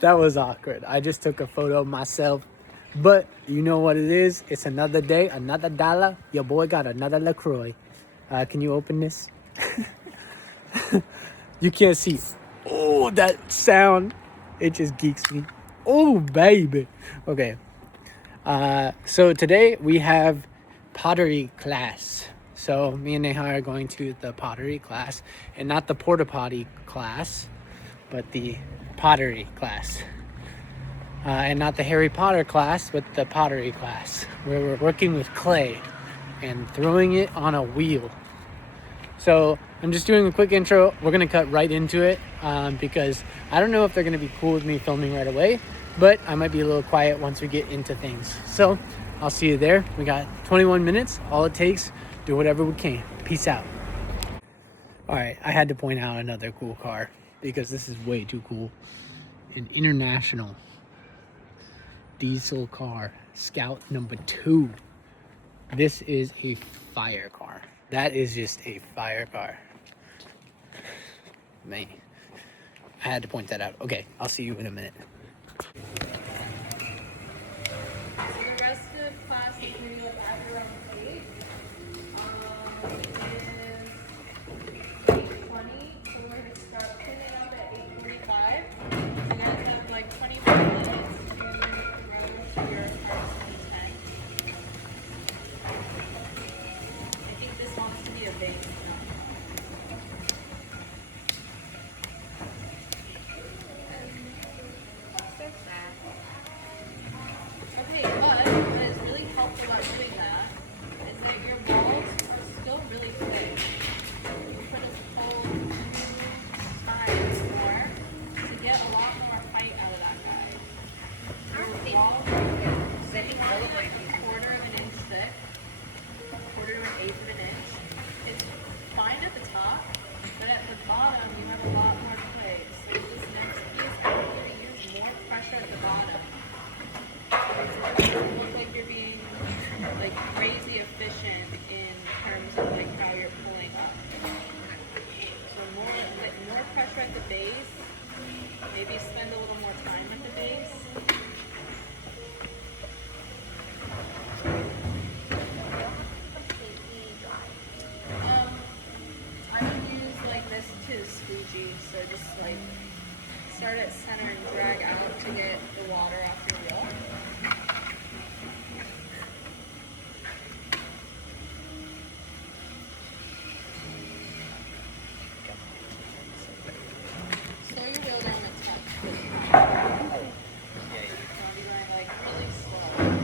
That was awkward. I just took a photo of myself. But you know what it is? It's another day, another dollar. Your boy got another LaCroix. Can you open this? You can't see. Oh, that sound. It just geeks me. Oh, baby. Okay. So today we have pottery class. So me and Neha are going to the pottery class, and not the porta potty class, but the pottery class. And not the Harry Potter class, but the pottery class, where we're working with clay and throwing it on a wheel. So I'm just doing a quick intro. We're gonna cut right into it because I don't know if they're gonna be cool with me filming right away, but I might be a little quiet once we get into things. So I'll see you there. We got 21 minutes, all it takes. Do whatever we can. Peace out. All right, I had to point out another cool car because this is way too cool. An international diesel car, Scout number 2. This is a fire car. That is just a fire car. Man, I had to point that out. Okay, I'll see you in a minute. So the rest of the class is moving up at your own pace. Is 8:20, so we're going to start cleaning up at 8:45. So you guys have like 25 minutes to throw your parts in the tank. I think this wants to be a base now. Okay, but what has really helped about doing that is that your walls are still really thick. You put a pull 2 times more to get a lot more height out of that guy. Your walls are sitting on like a quarter of an inch thick, quarter to an eighth of an inch. It's fine at the top, but at the bottom you have a lot more clay. So this next piece, I want you to use more pressure at the bottom. It doesn't look like you're being like crazy efficient in terms of like how you're pulling up. So more pressure at the base. Maybe spend a little more time at the base. I would use like this to squeegee. So just like start at center and drag out to get the water off your wheel. Slow your wheel down a touch this time. I'll be going like really slow.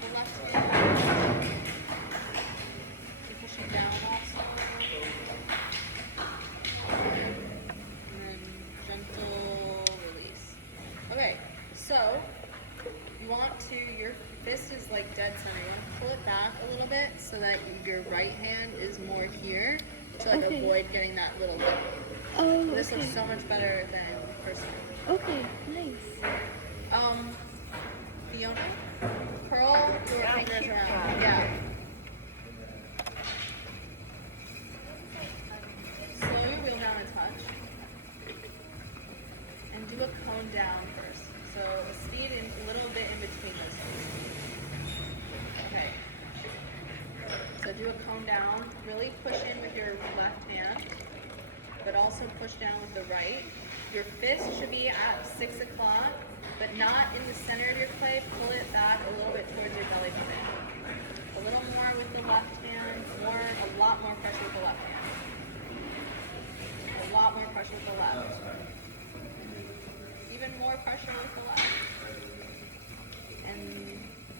with the left hand. You're pushing down also. And then gentle release. Okay, so you want to, your fist is like dead center. You want to pull it back a little bit so that your right hand is more here to like avoid getting that little lip. Oh, This looks so much better than first time. Okay, nice. Fiona, curl your fingers around. Yeah. Slow your wheel down a touch. And do a cone down first. So speed in a little bit in between those two. Okay. So do a cone down. Really push in with your left hand, but also push down with the right. Your fist should be at 6 o'clock, but not in the center of your clay. Pull it back a little bit towards your belly button. A little more with the left hand, a lot more pressure with the left hand. A lot more pressure with the left. Even more pressure with the left. And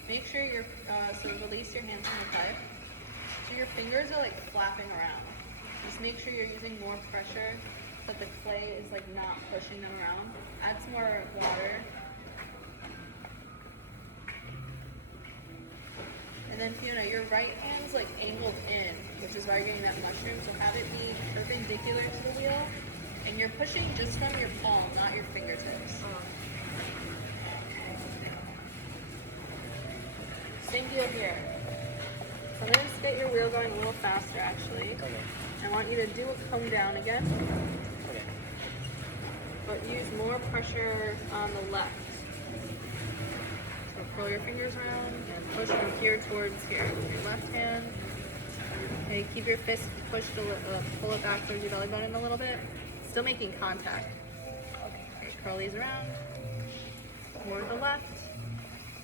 make sure so release your hands from the clay. So your fingers are like flapping around. Just make sure you're using more pressure so that the clay is like not pushing them around. Add some more water. And then Fiona, your right hand's like angled in, which is why you're getting that mushroom. So have it be perpendicular to the wheel. And you're pushing just from your palm, not your fingertips. Same deal here. So I'm going to get your wheel going a little faster actually. Okay. I want you to do a come down again, Okay. but use more pressure on the left. So curl your fingers around and push from here towards here. With your left hand. Okay, keep your fist pushed, pull it back towards your belly button a little bit. Still making contact. Okay, curl these around. More to the left.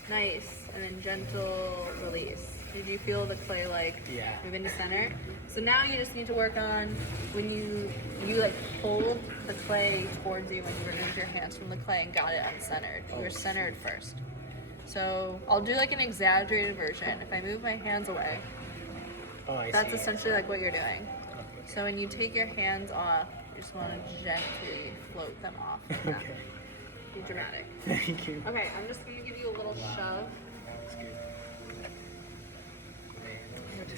Nice. And then gentle release. Did you feel the clay like move into center? So now you just need to work on when you like pulled the clay towards you when you removed your hands from the clay and got it uncentered. You were centered first. So I'll do like an exaggerated version. If I move my hands away, that's essentially like what you're doing. So when you take your hands off, you just want to gently float them off. Like that. Be dramatic. Thank you. Okay, I'm just going to give you a little shove. That's good.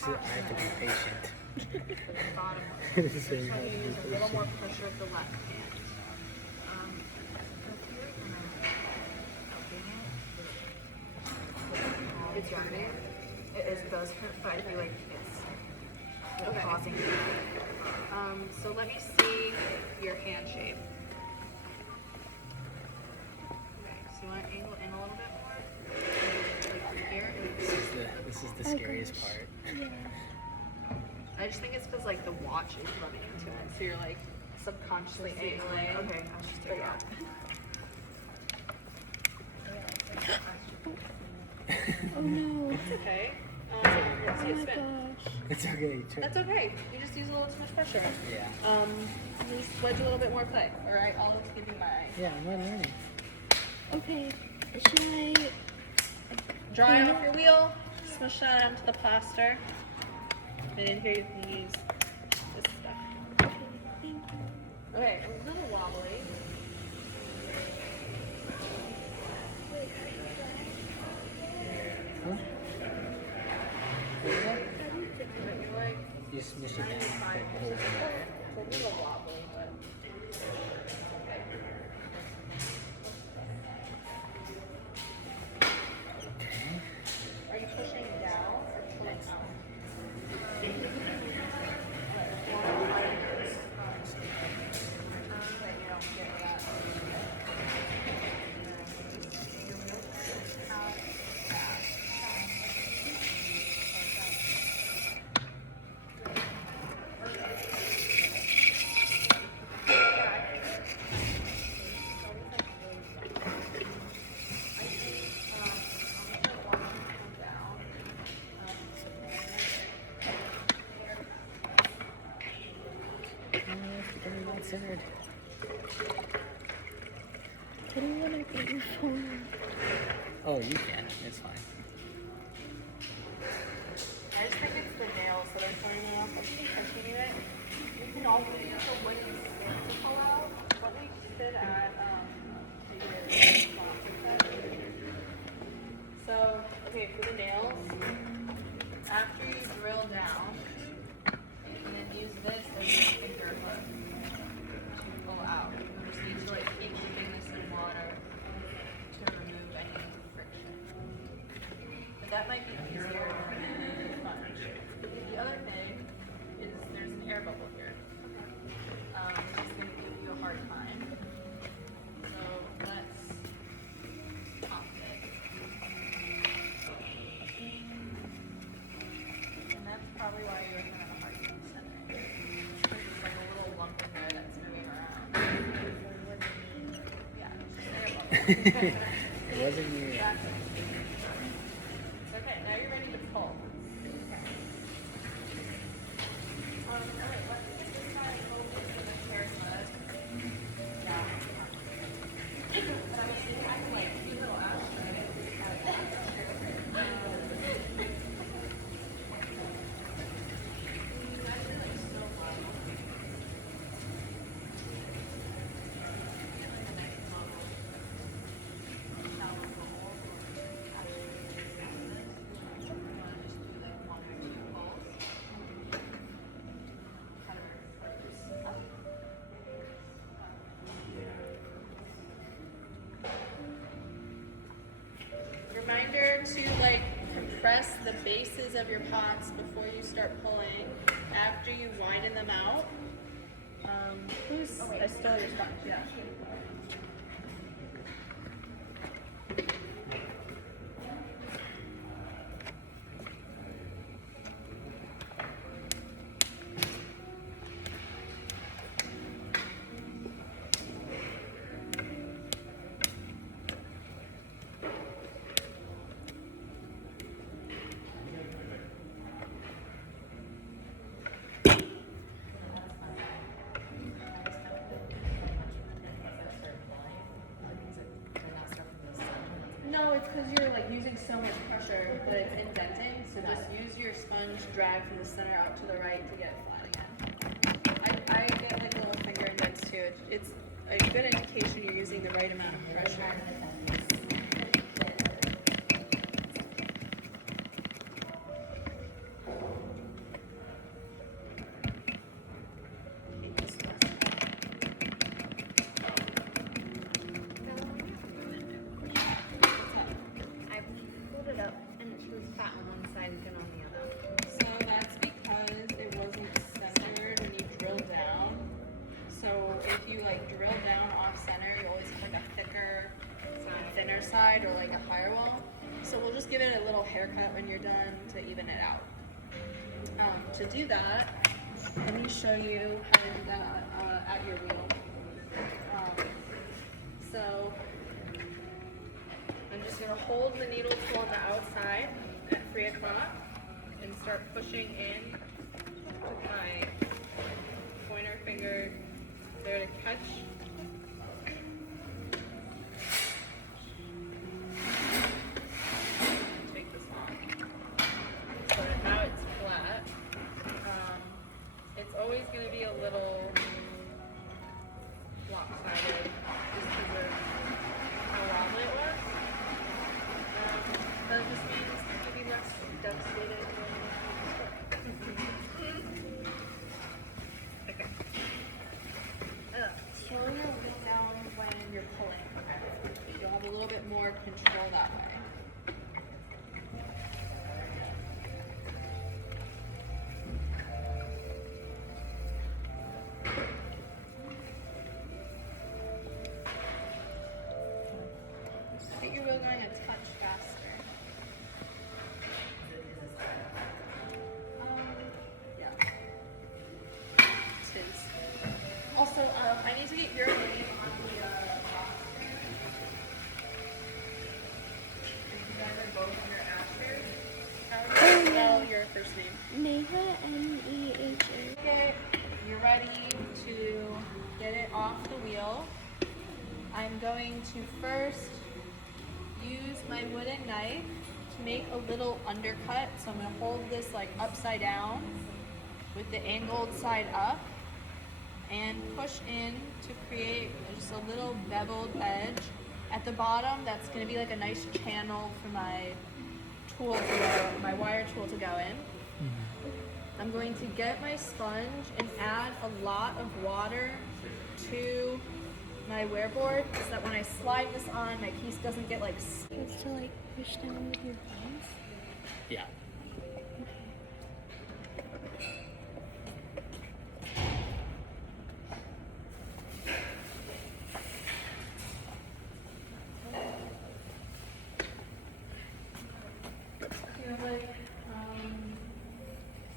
I have to be patient. For the bottom one. This is Just want you to use a little more pressure with the left hand. It's hurting. It does hurt, but I feel like it's causing me. So let me see your hand shape. Okay, so you want to angle in a little bit more? Like from here? This is the scariest part. I just think it's because like the watch is rubbing into it, so you're like subconsciously angling. Okay, I should do that. Oh no. It's okay. Let's see it spin. Gosh. It's okay. That's okay. You just use a little too much pressure. Yeah. Just wedge a little bit more clay. Alright, I'll just give you my. Yeah, I'm not learning. Okay. Should I? Dry off your wheel, smush that onto the plaster. And in here you can use this stuff. Okay, thank you. Okay, a little wobbly. Huh? What is that? But you're like You smush it down. 95%. It's a little wobbly, but. Okay. Are you pushing down or pulling out? Centered. I don't want to get your phone. Oh, you can. It's fine. that are coming off. Let's continue it. You can also use a wooden stick to pull out. Let me sit at so, okay, for the nails, after you drill down, you can use this as your finger hook to pull out. You just need to like keep keeping this in water to remove any friction. But that might be easier than the sponge. The other thing is there's an air bubble here. It's going to give you a hard time. So let's pop it. And that's probably why you're having a hard time centering. Because it's like a little lump in there that's moving around. Yeah, it's just air bubble. It wasn't me. That's it. Okay, now you're ready to pull. Alright, let's get this side open to the hair sled. Yeah. So I can like do little ashtray. It's actually like so wild. Get like a nice model. Shower bowl. Reminder to like compress the bases of your pots before you start pulling. After you widen them out. I stole your sponge, yeah. No, it's because you're like using so much pressure that it's indenting. So just use your sponge drag from the center out to the right to get it flat again. I get like little finger indents too. It's a good indication you're using the right amount of pressure. I pulled it up and it was fat on one side and thin on the other. So that's because it wasn't centered when you drill down. So if you like drill down off center, you always have like a thicker, thinner side or like a higher wall. So we'll just give it a little haircut when you're done to even it out. To do that, let me show you how to do that at your wheel. So I'm just going to hold the needle tool on the outside at 3 o'clock and start pushing in with my pointer finger there to catch. Take this off. So now it's flat. It's always going to be a little lopsided just because of how wobbly it was. That just means it could be less devastated. Okay. Slow your wheel down when you're pulling. You'll have a little bit more control that way. I think your wheel going a touch faster. Yeah. It is. Also, I need to get your name on the roster. You guys are both under Asher. How do you spell your first name? Neha, Neha. Okay, you're ready to get it off the wheel. I'm going to first use my wooden knife to make a little undercut. So I'm gonna hold this like upside down with the angled side up and push in to create just a little beveled edge. At the bottom, that's gonna be like a nice channel for my tool to go, my wire tool to go in. I'm going to get my sponge and add a lot of water to my wear board so that when I slide this on, my piece doesn't get like It's to like push down with your hands. Yeah. you have like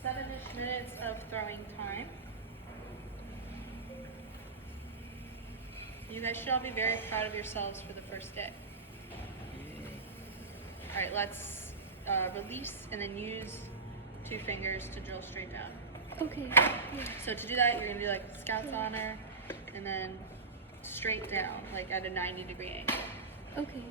7-ish minutes of throwing time. You guys should all be very proud of yourselves for the first day. All right, let's release and then use 2 fingers to drill straight down. Okay. Yeah. So to do that, you're gonna do like Scout's Honor and then straight down, like at a 90-degree angle. Okay.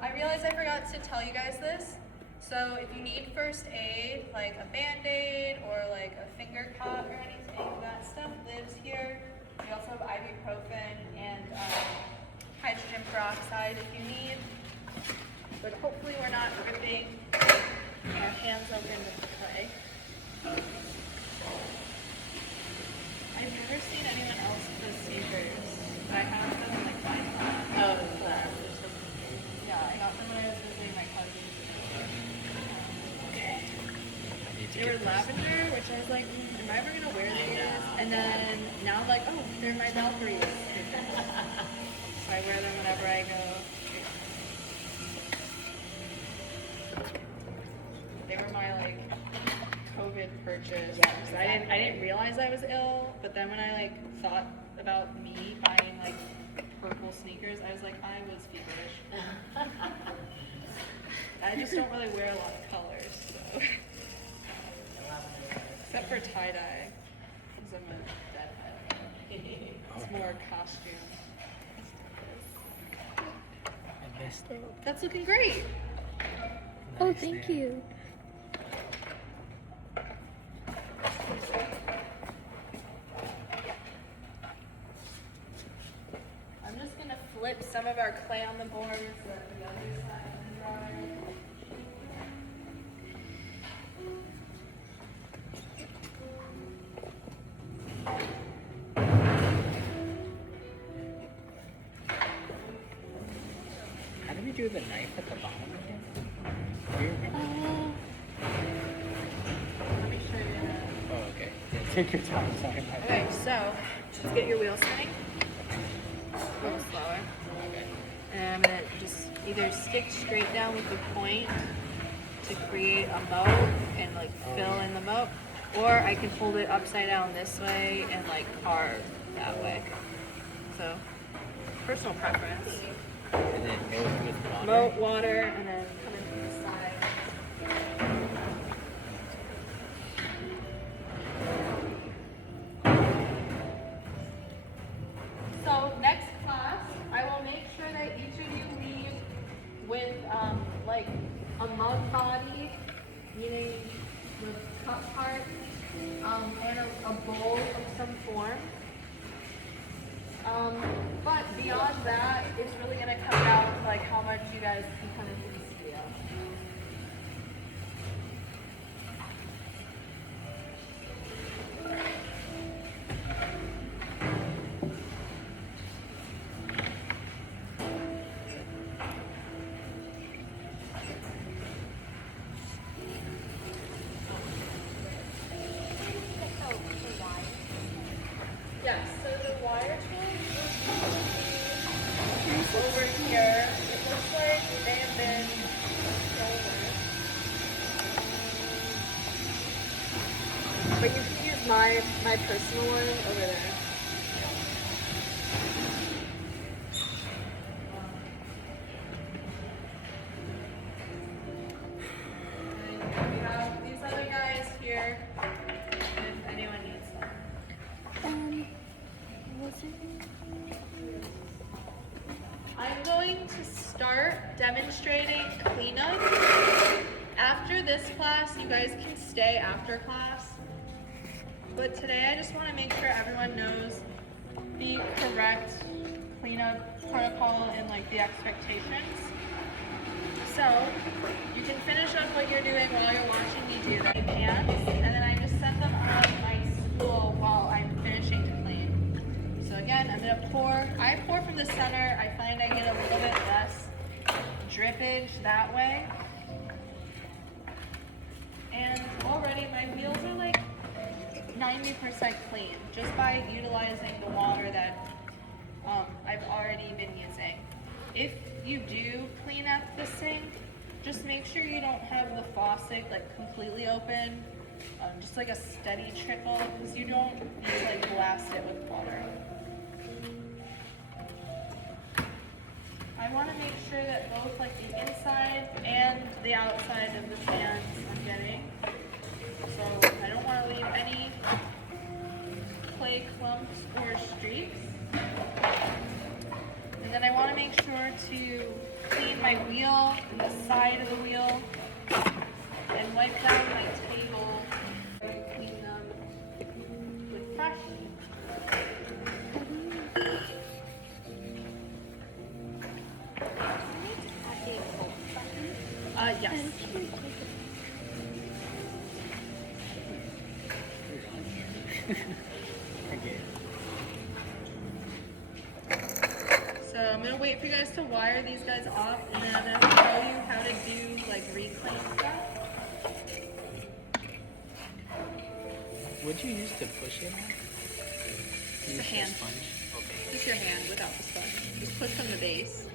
I realized I forgot to tell you guys this. So if you need first aid, like a Band-Aid or like a finger cut or anything, that stuff lives here. We also have ibuprofen and hydrogen peroxide if you need. But hopefully we're not ripping our hands open with the clay. I've never seen anyone else with sneakers. I have them in like my class. Oh, Yeah, I got them when I was visiting my cousin. Okay. I need to They were get this. lavender, which I was like, am I ever gonna wear these? And then now I'm like, oh, they're my Valkyries. So I wear them whenever I go. They were my like COVID purchase. Yeah, 'Cause I didn't realize I was ill, but then when I like thought about me buying like purple sneakers, I was like, I was feverish. I just don't really wear a lot of colors, so. Except for tie-dye, because I'm a deadhead. It's more costume. I missed it. That's looking great. Oh, Nice thank there. you. I'm just gonna flip some of our clay on the board so that the other side can dry. How do we do the knife at the bottom again? Do you remember? Let me show you that. Oh, okay. Yeah, take your time. Sorry, my Okay, so let's get your wheel spinning. A little slower. Okay. And I'm gonna just either stick straight down with the point to create a moat and like fill in the moat, or I can hold it upside down this way and like carve that way. So, personal preference. And then moat with water. Moat, water, and then come in from the side. So next class, I will make sure that each of you leave with like a mug body, meaning the cup part, and a bowl of some form. But beyond that, it's really gonna come down to like how much you guys can come into the studio. Yes, so the wire tool is over here. It looks like they have been stolen. But you can use my personal one over there. And we have these other guys here if anyone needs them. Was it? start demonstrating cleanup. After this class, you guys can stay after class. But today I just want to make sure everyone knows the correct cleanup protocol and like the expectations. So you can finish up what you're doing while you're watching me do that. Pants, and then I just set them on my stool while I'm finishing to clean. So again, I'm gonna pour. I pour from the center. I find I get a little bit less drippage that way. And already my wheels are like 90% clean just by utilizing the water that I've already been using. If you do clean at the sink, just make sure you don't have the faucet like completely open, just like a steady trickle, because you don't need to like blast it with water. I want to make sure that both like the inside and the outside of the pans are getting. So I don't want to leave any clay clumps or streaks. And then I want to make sure to clean my wheel and the side of the wheel and wipe down my table and clean them with fresh. Yes. Okay. So I'm gonna wait for you guys to wire these guys off, and then I'm gonna show you how to do like reclaim stuff. What'd you use to push it on? Just a Use hand. sponge? Okay. Just your hand without the sponge. Just push from the base.